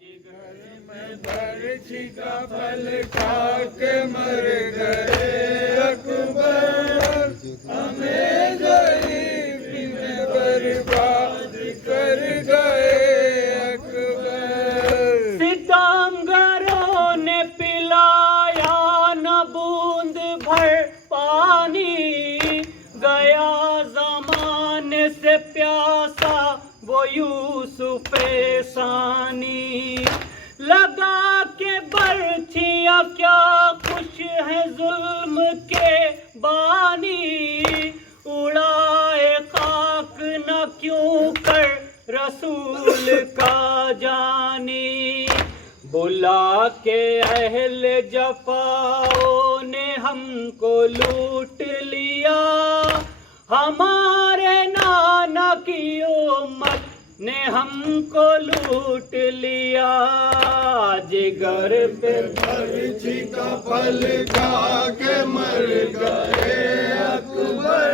जिगर में बरछी का फल खा के मर गए अकबर, हमें गरीबी में बर्बाद कर गए अकबर। सितमगरों ने पिलाया न बूंद भर पानी, गया जमाने से प्यासा वो यूसुफ सानी। लगा के बरछियाँ क्या खुश है जुल्म के बानी, उड़ाए खाक न क्यों कर रसूल का जानी। बुला के अहले जफाओं ने हमको लूट लिया, हमारे नाना की उम्मत ने हमको लूट लिया। जिगर पे बरछी का फल खा के मर गए अकबर,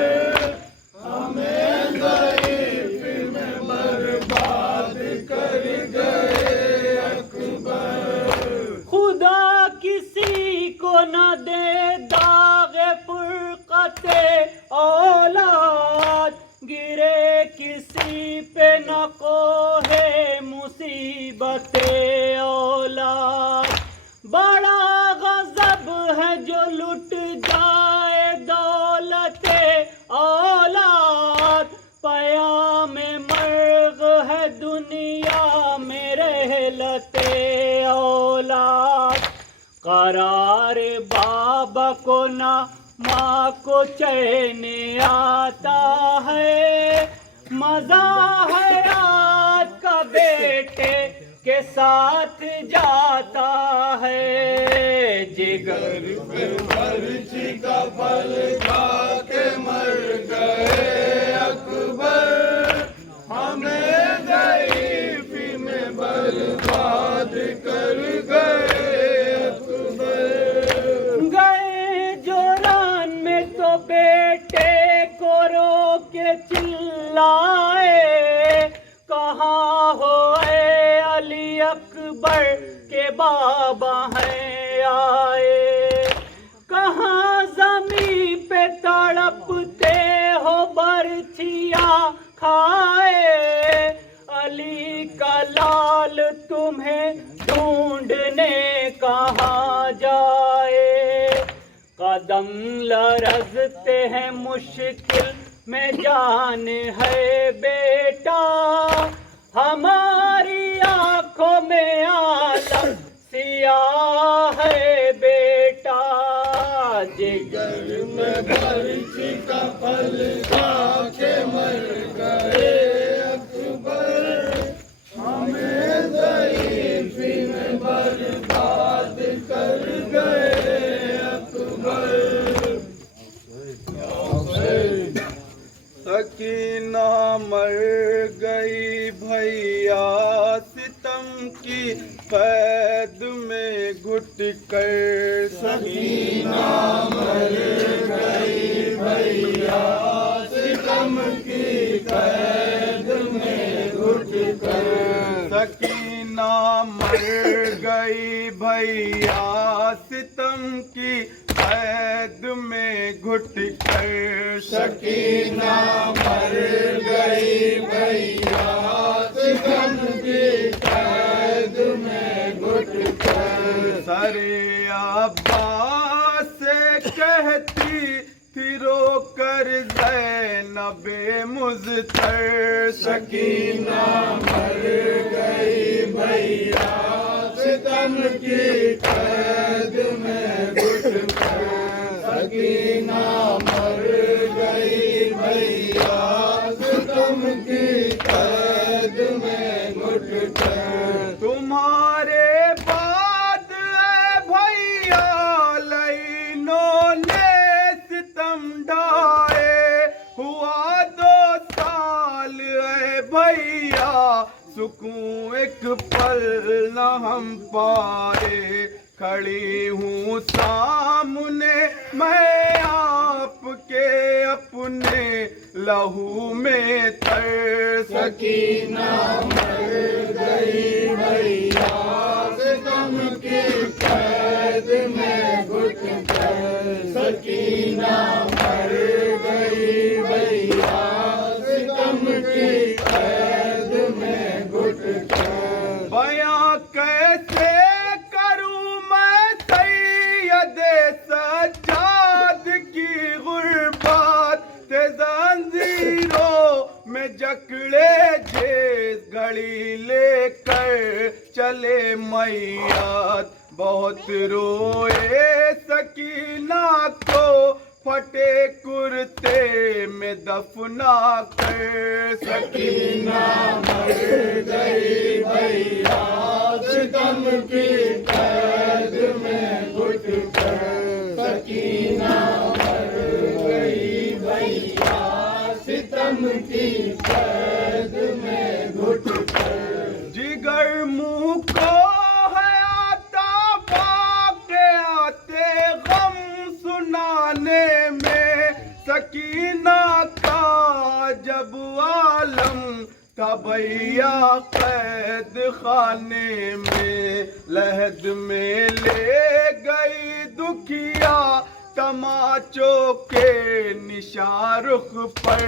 हमें गरीबी में बर्बाद कर गए अकबर। खुदा किसी को न दे दागे फुरकते औलाद, गिरे किसी पे न कोहे मुसीबते औलाद। बड़ा गजब है जो लुट जाए दौलते औलाद, पयामे मर्ग है दुनिया में रहलते औलाद। करार बाबा को ना माँ को चैन आता है, मजा है रात का बेटे के साथ जाता है। जिगर में बरछी का फल खा के मर गए अकबर, हमें गरीबी में बर्बाद कर गए अकबर। गए जोरान में तो बेटे को रो के चिल्लाए, कहाँ हो ऐ अली अकबर के बाबा हैं आए। कहाँ जमी पे तड़पते हो बरछियाँ खाए, अली का लाल तुम्हें ढूंढने कहाँ जाए। कदम लरजते हैं मुश्किल में जान है बेटा, हमारी आंखों में आलम सियाह है बेटा। जिगर में बरछी का फल खा के मर गए अकबर, हमें गरीबी में बर्बाद कर गए अकबर। सकीना मर गई भैया सितम की कैद में घुट कर, सकीना मर गई भैया सितम की कैद में घुट कर। सकीना मर गई भैया सितम की कैद में घुट कर, सकीना मर गई भैया सितम की कैद में घुट कर। सरे अब्बास से कहती थी रो कर ज़ैनबे मुज़्तर, सकीना मर गई भैया सितम की कैद में घुट कर। सकीना मर गई भैया सितम की कैद में घुट कर। तुम्हारे बाद ऐ भैया लइनों ने सितम ढाए, हुआ 2 साल ऐ भैया सुकून एक पल न हम पाए। खड़ी हूँ सामने मैं आपके अपने लहू में तर, सकीना मर गई भैया सितम की कैद में घुट कर। सकीना मर गई भैया सितम की कैद में घुट कर। बयां कैसे करूं मैं सैयद सज्जाद की गुर्बत ते जंजीरों में जकड़े जिस घड़ी लेकर चले मैयात। बहुत रोए सकीना को फटे कुर्ते में दफना कर। सकीना मर गई भैया सितम की कैद में घुट कर। सकीना मर गई भैया सितम की कैद में घुट कर। जिगर मुंह को है आता बाके आते गम सुनाने में। सकीना का जब आलम था भैया कैद खाने में। लहद में ले गई दुखिया तमाचों के निशारुख पर।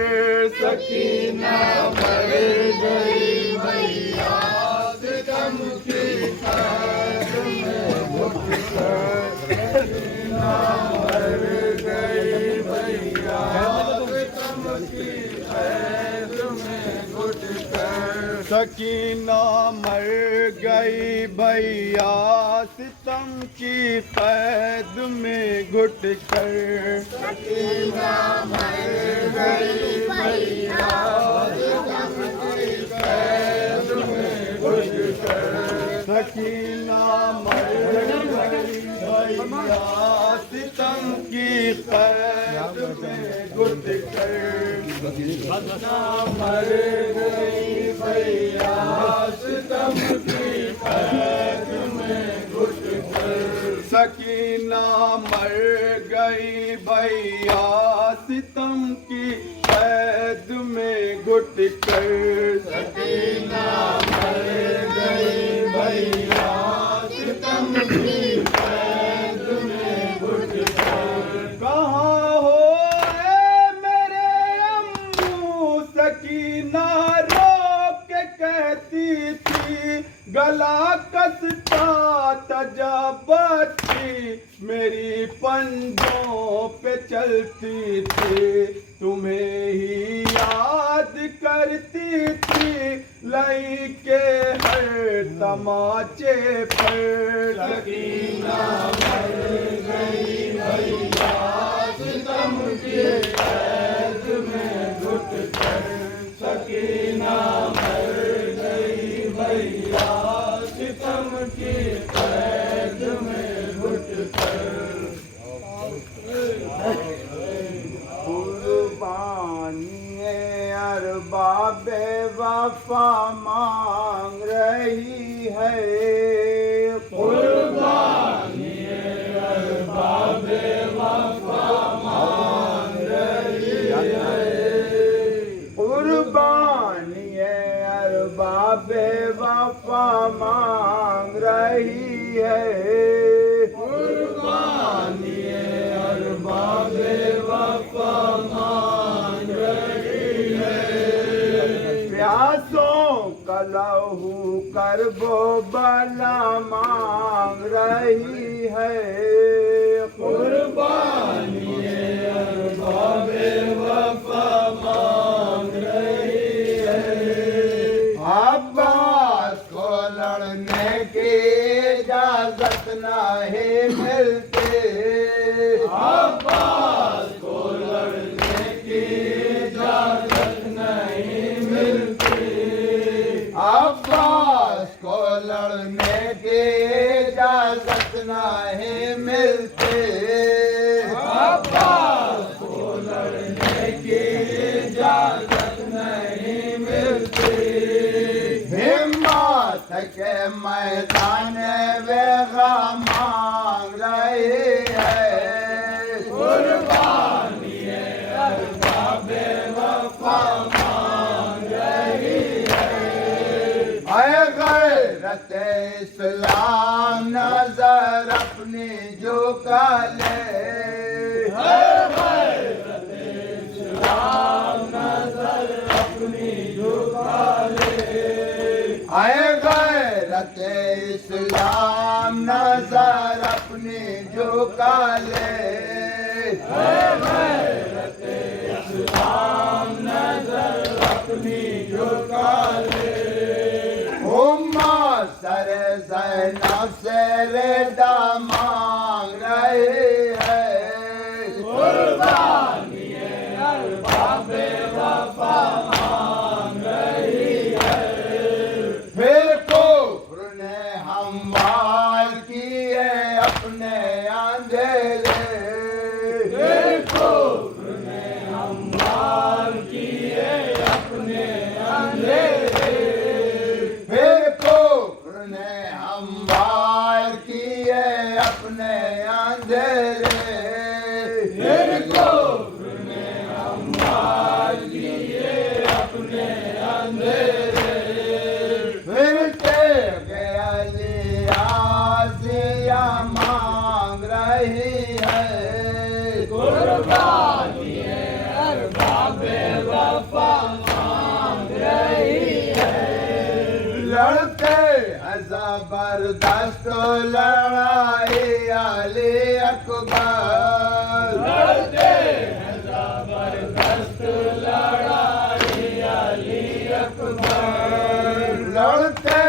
सकीना मर गई भैया सितम की कैद में घुट कर। सकीना मर गई भैया सितम की कैद में घुट कर। सकीना मर गई भैया सितम की कैद में घुट कर। सकीना मर गई भैया सितम की कैद में घुट कर। सकीना मर गई भैया सितम की कैद में घुट कर। सकीना मर गई भैया सितम की कैद में घुट कर। सकीना मर गई भैया सितम की कैद में घुट कर। सकीना मर गई भैया सितम की कैद में घुट कर। कहाँ हो ए मेरे अम्मू सकीना रो के कहती थी। गला कसता था जब बच्ची मेरी पंजों पे चलती थी। तुम्हें ही याद करती थी लई के हर तमाचे पर। सकीना मर गई भैया सितम की कैद में घुट कर। सकीना मर गई भैया सितम की कैद में घुट कर। कुर्बानी अरबाबे वफा मांग रही है। कुर्बानी अरबाबे वफा मांग रही है। कुर्बानी अरबाबे वफा मांग रही है। कुर्बानी अरबाबे वफा मांग रही है। प्यासों का लहू करबो बला मांग रही है। कुर्बानी अरबाबे वफा मांग रही है। अब्बास को लड़ने की इजाजत नहीं मिलती। अब्बास को लड़ने की इजाजत नहीं मिलती। अब्बास को लड़ने की इजाजत नहीं मिलती। अब्बास को लड़ने की इजाजत नहीं मिलती। हिम्मत के मैदान वेगा मांग रही है। कुर्बानी अरबाबे वफा मांग रही गैरत इस्लाम नजर अपनी झुका ले, गैरत इस्लाम नजर अपनी झुका ले, आए गैरत इस्लाम नजर अपनी झुका ले, गैरत इस्लाम नजर अपनी झुका ले। उम्मा सर ज़ैनब से रेदा मांग रही है, कुर्बानिए अरबाबे वफा मांग रही है, फिर कुफ्र ने हमवार किए अपने अंधेरे, फिर कुफ्र ने हमवार किए अपने अंधेरे, फिर कुफ्र ने हमवार किए अपने अंधेरे, फिर कुफ्र ने हमवार किए अपने अंधेरे, फिर तेरे अली आज़िया मांग रही है, कुर्बानिए अरबाबे वफा मांग रही है, लड़ते हैं जबरदस्त लड़ाई अली अकबर, लड़ते हैं जबरदस्त लड़ाई अली अकबर, लड़ते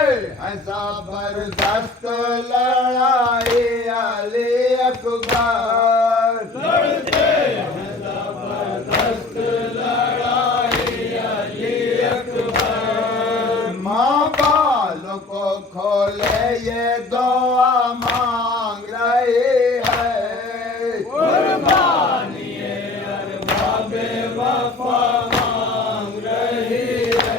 हैं जबरदस्त लड़ाई अली अकबर, लड़ते हैं जबरदस्त लड़ाई अली अकबर, माँ बालों को खोले ये दुआ मांग रही है, कुर्बानिए अरबाबे वफा मांग रही है,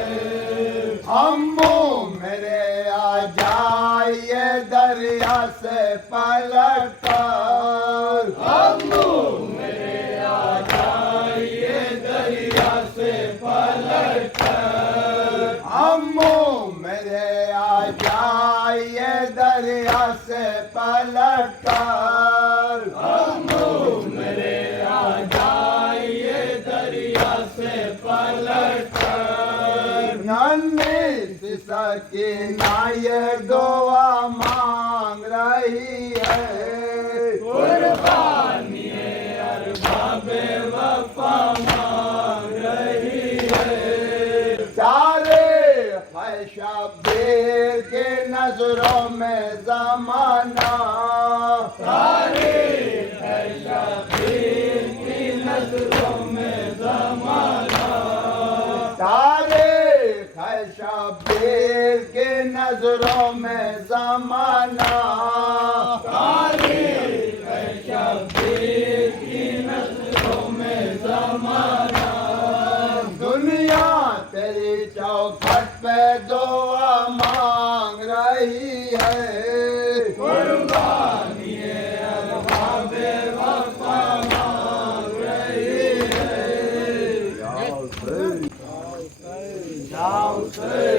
अम्मू मेरे आ जाइए दरिया से पलट कर, अम्मू मेरे आ जाइए दरिया से पलट कर, अम्मू मेरे आ जाइए दरिया से पलट कर, अम्मू मेरे आ जाइए दरिया से पलट कर, नन्ही सी सकीना ये दुआ मांग रही है, कुर्बानिए अरबाबे वफा मांग रही है, सारे शब्बीर के नजरों में जमाना, सारे शब्बीर की नजरों में जमाना, सारे शब्बीर के नजरों में जमाना, सारे शब्बीर की नजरों में जमाना, दुनिया तेरी चौखट पे दुआ मांग रही है, कुर्बानिए अरबाबे वफा मांग रही है, जाओ से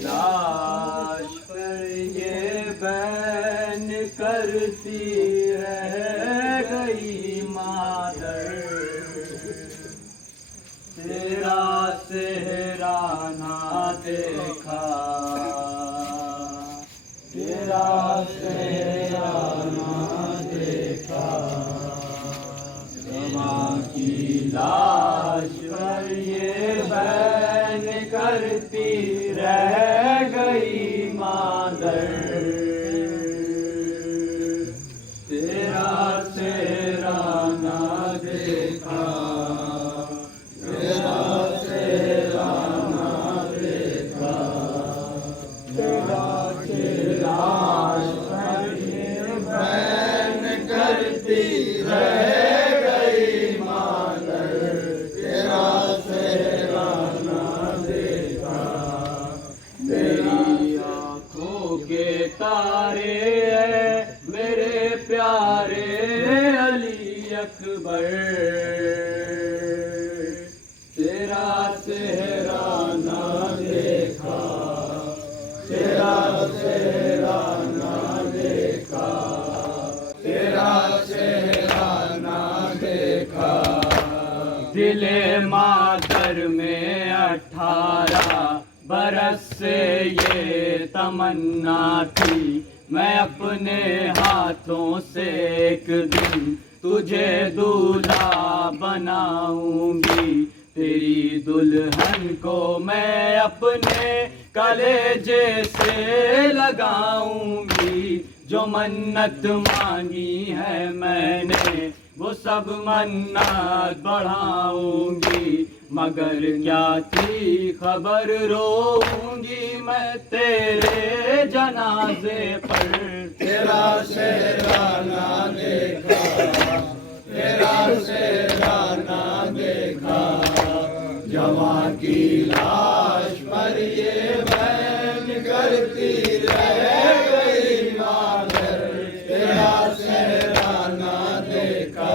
लाश पर ये बैन करती रह गई मादर, तेरा सेहरा ना देखा, तेरा सेहरा ना देखा, माँ की लाश पर ये बैन करती रह गई मादर, तेरा सेहरा ना देखा, तेरा सेहरा ना देखा, तेरा लाश पर ये बैन करती रह गई मादर, तेरा सेहरा ना देखा, तेरी आँखों के तारे हैं मेरे प्यारे अली अकबर, तेरा से दिले मादर में 18 बरस से ये तमन्ना थी, मैं अपने हाथों से एक दिन तुझे दूल्हा बनाऊंगी। तेरी दुल्हन को मैं अपने कलेजे से लगाऊंगी। जो मन्नत मांगी है मैंने वो सब मन्नत बढ़ाऊंगी। मगर क्या थी खबर, रोऊंगी मैं तेरे जनाजे पर। तेरा शेराना देखा, तेरा शेराना देखा, जवां की लाश पर ये बहन करती रह गई मादर। तेरा शेराना देखा,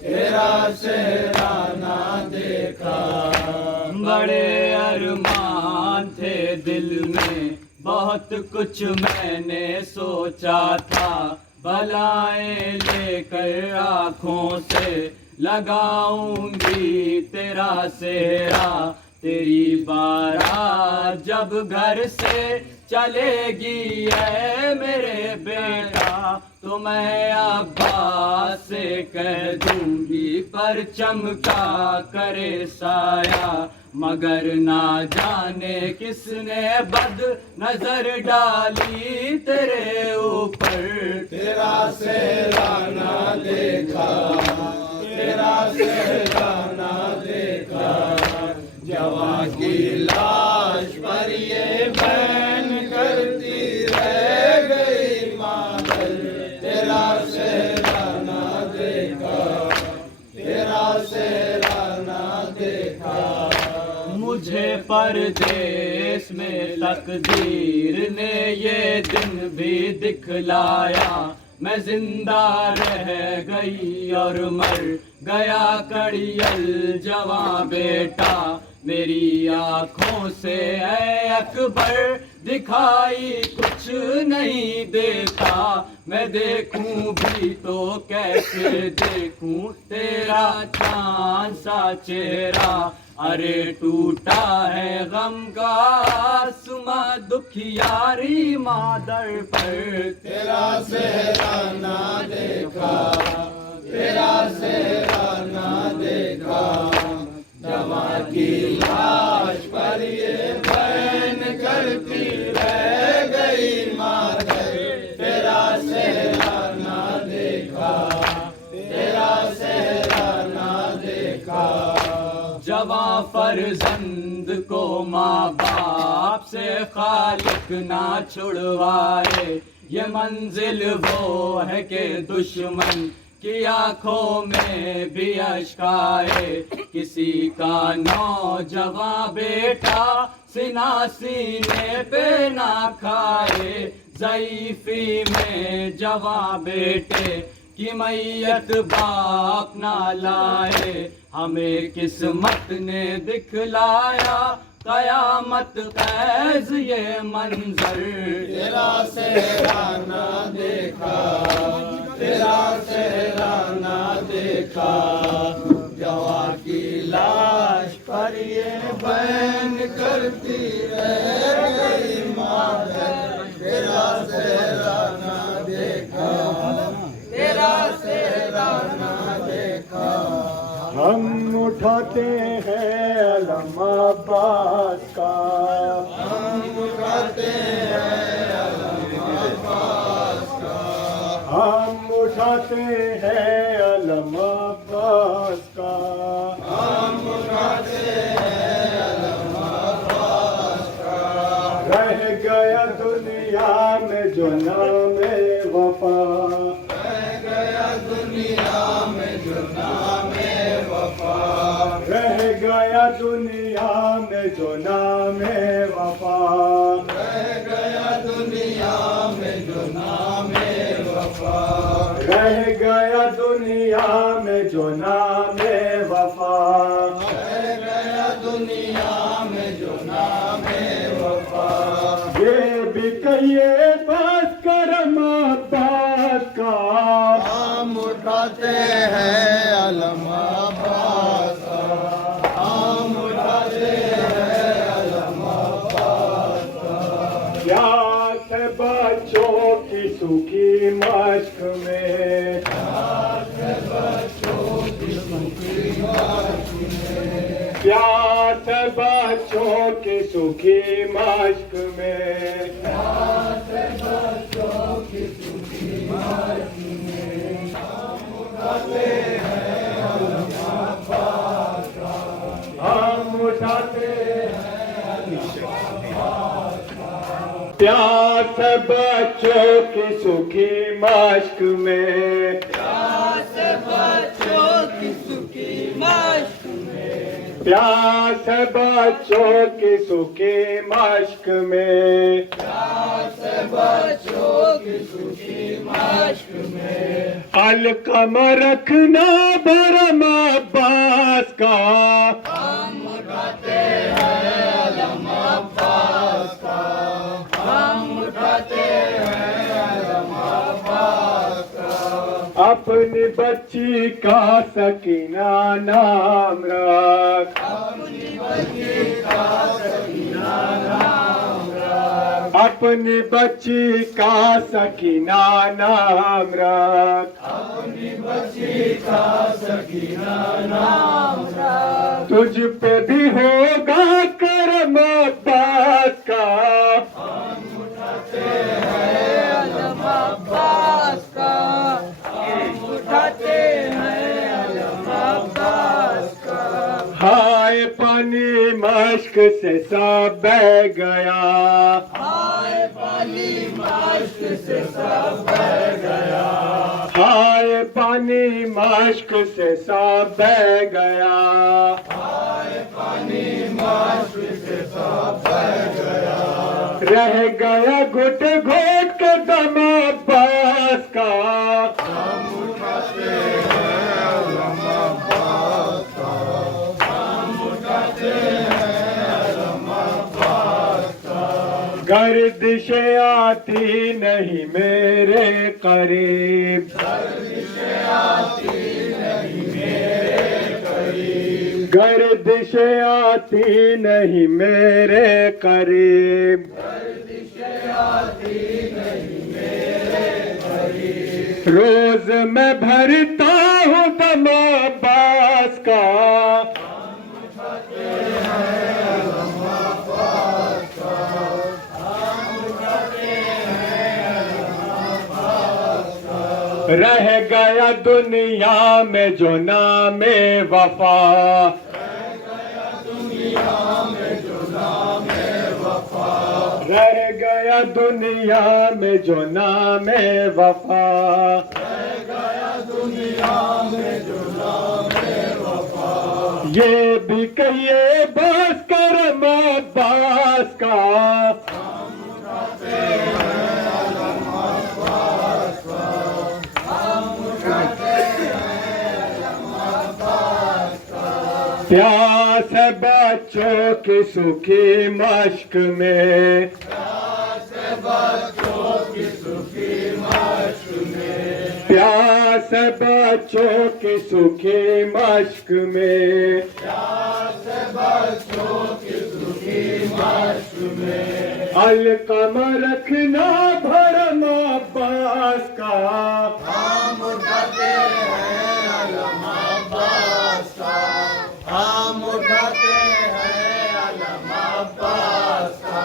तेरा शेराना देखा। बड़े अरमान थे दिल में, बहुत कुछ मैंने सोचा था। बलाएं लेकर आँखों से लगाऊंगी तेरा सेहरा। तेरी बारात जब घर से चलेगी ऐ मेरे बेटा, तो मैं अब्बास से कह दूंगी परचम का करे साया। मगर ना जाने किसने बद नजर डाली तेरे ऊपर। तेरा सेहराना देखा, तेरा सेहराना देखा, जवां की लाश पर ये बहन करती रह गई मादर। तेरा सेहराना देखा, तेरा सेहराना देखा। मुझे परदेश में तकदीर ने ये दिन भी दिखलाया। मैं जिंदा रह गई और मर गया कड़ियल जवां बेटा। मेरी आँखों से ऐ अकबर दिखाई कुछ नहीं देता। मैं देखूं भी तो कैसे देखूं तेरा चांद सा चेहरा। अरे टूटा है गम का आसमां दुखियारी मादर पर। तेरा सेहराना देखा, तेरा सेहराना देखा, जवां की लाश पर ये बहन करती रह गई मादर। तेरा सेहराना देखा, तेरा सेहराना देखा। जवां फर्जंद को माँ बाप से खालिक ना छुड़वाए। ये मंजिल वो है कि दुश्मन की आंखों में भी अश्क आए। किसी का नौजवां बेटा सीना सीने पे ना खाए। ज़ईफ़ी में जवां बेटे कि मैयत बाप ना लाए। हमें किस्मत ने दिखलाया कयामत ख़ैज़ ये मंजर। तेरा सेहराना देखा, तेरा सेहराना देखा, जवां की लाश पर ये बहन करती रह गई मादर। तेरा सेहराना देखा, तेरा सेहराना देखा। हम उठाते हैं अलम अब्बास का, हम उठाते हैं अलम अब्बास का, हम उठाते हैं अलम अब्बास का। हम उठाते हैं अलम अब्बास का। रह गया दुनिया में जो नाम वफा, रह गया दुनिया में जो नाम वफा। रह गया दुनिया में जो नाम वफा। रह गया दुनिया में जो नाम वफा। रह गया दुनिया में जो नाम वफा। रह गया दुनिया में जो नाम वफा। ये भी कहिए बस करम अब्बास का। हम उठाते हैं अलम अब्बास प्यास बच्चों की सुखी मश्क में, प्यास बच्चों की सुखी मश्क में, हम उठाते हैं अलम अब्बास का, हम उठाते हैं अब्बास का। प्यास बच्चों की सुखी मश्क में, प्यास बच्चों की सुखी मश्क में, प्यास बच्चों की सुखी मश्क में, प्यास बच्चों की सुखी मश्क में, अलकम रखना भरम अब्बास का, हम उठाते हैं अलम अब्बास का, हम उठाते हैं अलम अब्बास का। अपनी बच्ची का सकीना नाम रख, अपनी बच्ची का सकीना नाम रख, अपनी बच्ची का सकीना नाम रख, अपनी बच्ची का सकीना नाम रख। तुझ पे भी होगा करम अब्बास का, हम उठाते हैं अलम अब्बास का, हम उठाते हैं अलम अब्बास का। हाय पानी मश्क से सब बह गया, हाय पानी मश्क से सब बह गया, हाय पानी मश्क से सब बह गया, हाय पानी मश्क से सब बह गया। रह गया घुट घुट के दम अब्बास का, हम उठाते हैं अलम अब्बास का, हम उठाते हैं अलम अब्बास का। गर्दिशें आती नहीं मेरे करीब, गर्दिशें आती नहीं मेरे करीब, गर्दिशें आती नहीं मेरे करीब, गर्दिशें आती नहीं मेरे करीब। रोज मैं भरता हूँ दम अब्बास का, हम उठाते हैं अलम अब्बास का, हम उठाते हैं अलम अब्बास का। रह गया दुनिया में जो नामे वफा, रह गया दुनिया में जो नामे वफा, रह गया दुनिया में जो नामे वफा, रह गया दुनिया में जो नामे वफा। ये भी कहिए बस करम अब्बास का, हम उठाते हैं अलम अब्बास का, हम उठाते हैं अलम अब्बास का। प्यास है बच्चों की सुखी मश्क में, प्यास है बच्चों की सुखी मश्क में, प्यास है बच्चों की सुखी मश्क में, प्यास है बच्चों की सुखी मश्क में। अलकम रखना भरम अब्बास का, हम उठाते हैं अलम अब्बास का, हम उठाते हैं अलम अब्बास का।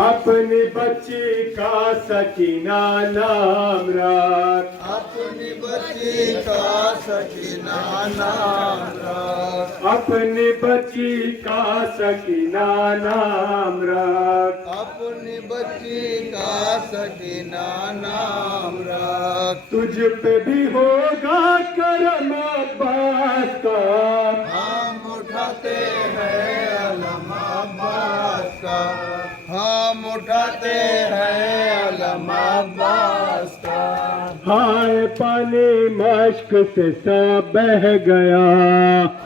अपनी बच्ची का सकीना नाम रख, अपनी बच्ची का सकीना नाम रख, अपनी बच्ची का सकीना नाम रख, अपनी बच्ची का सकीना नाम रख। तुझ पे भी होगा करम अब्बास का, हम उठाते हैं अलम अब्बास का, हम उठाते हैं अलम अब्बास का। हाय पानी मश्क से सब बह गया,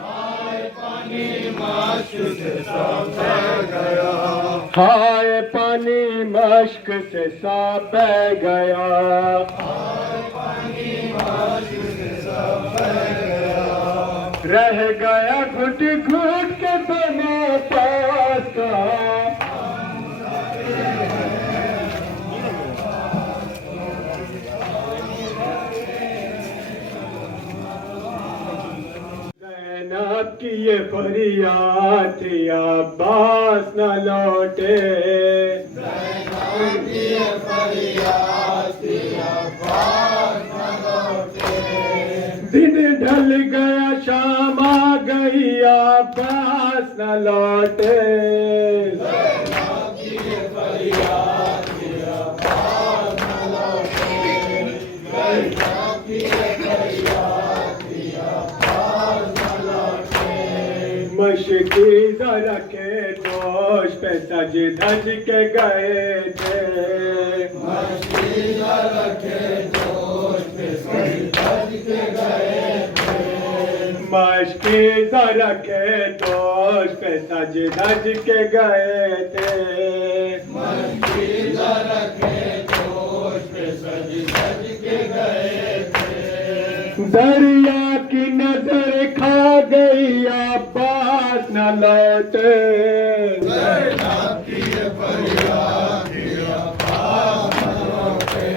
हाय पानी मश्क से सब बह गया, हाय पानी मश्क से सब बह गया, हाय पानी मश्क से सब बह गया। रह गया घुट घुट के दम अब्बास का, की ये फरियाद थी अब्बास न लौटे, ज़ैनब की ये फरियाद थी अब्बास न लौटे। दिन ढल गया शाम आ गई अब्बास न लौटे, ज़ैनब की ये फरियाद थी अब्बास न लौटे। ज़ैनब की ये फरियाद थी अब्बास न लौटे। मशकी जरा के दोष पे सज धज के गए थे, मशीला रखे जोश पे सज धज के गए थे। मशकी जरा के दोष पे सज धज के गए थे, मशीला रखे जोश पे सज धज के गए थे। दरिया की नजर खा गई अब्बास न लौटे, ज़ैनब की ये फरियाद थी अब्बास न लौटे।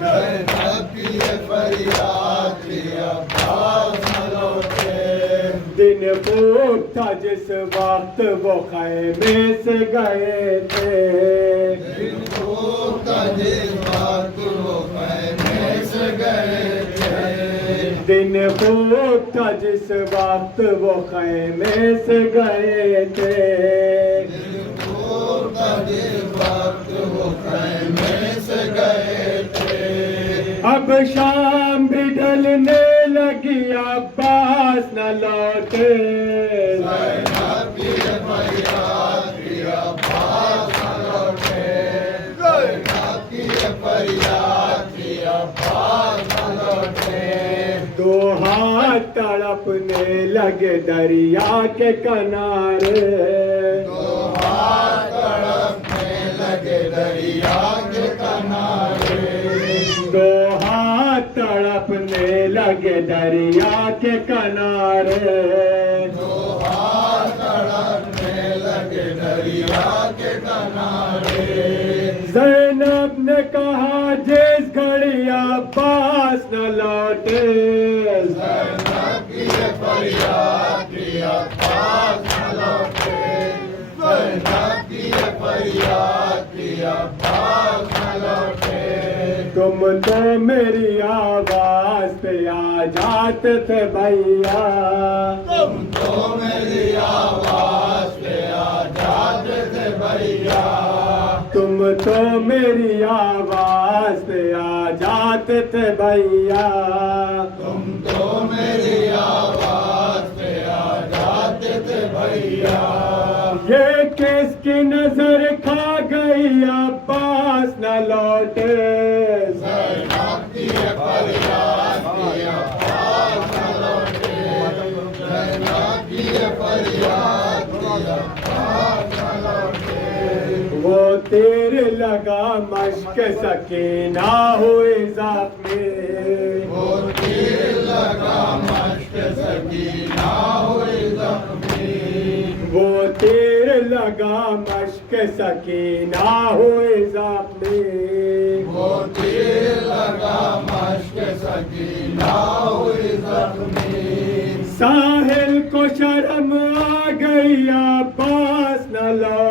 ज़ैनब की ये फरियाद थी अब्बास न लौटे। दिन खूब था जिस वक्त वो खैमे से गए थे, दिन खूब था जिस वक्त वो खैमे से गए थे। दिन खूब था जिस वक्त वो खैमे से गए थे, दिन खूब था जिस वक्त वो खैमे से गए थे। अब शाम भी ढलने लगी अब्बास न लौटे, ज़ैनब की ये फरियाद थी अब्बास न लौटे। ज़ैनब की ये फरियाद थी अब्बास न लौटे। दो हाथ तड़पने लगे दरिया के किनारे, तो हाथ तड़पने लगे दरिया के किनारे। दो हाथ तड़पने लगे दरिया के किनारे, तो हाथ तड़पने लगे दरिया के किनारे। ज़ैनब ने कहा जिस घड़ी अब्बास न लौटे, ज़ैनब की ये फरियाद थी अब्बास न लौटे। ज़ैनब की ये फरियाद थी अब्बास न लौटे। तुम तो मेरी आवाज पे आ जाते थे भैया, तुम तो मेरी आवाज पे आ जाते थे भैया। तुम तो मेरी आवाज पे आ जाते थे भैया, तुम तो मेरी आवाज पे आ जाते थे भैया। ये किसकी नजर खा गई अब्बास न लौटे, ज़ैनब की ये फरियाद थी अब्बास न लौटे। ज़ैनब की ये फरियाद थी अब्बास न लौटे। वो तीर लगा मश्क सकीना हुई ज़ख्मी, वो तीर लगा मश्क सकीना हुई ज़ख्मी। वो तीर लगा मश्क सकीना हुई ज़ख्मी, वो तीर लगा मश्क सकीना हुई ज़ख्मी। साहिल को शर्म आ गई अब्बास न लौटे,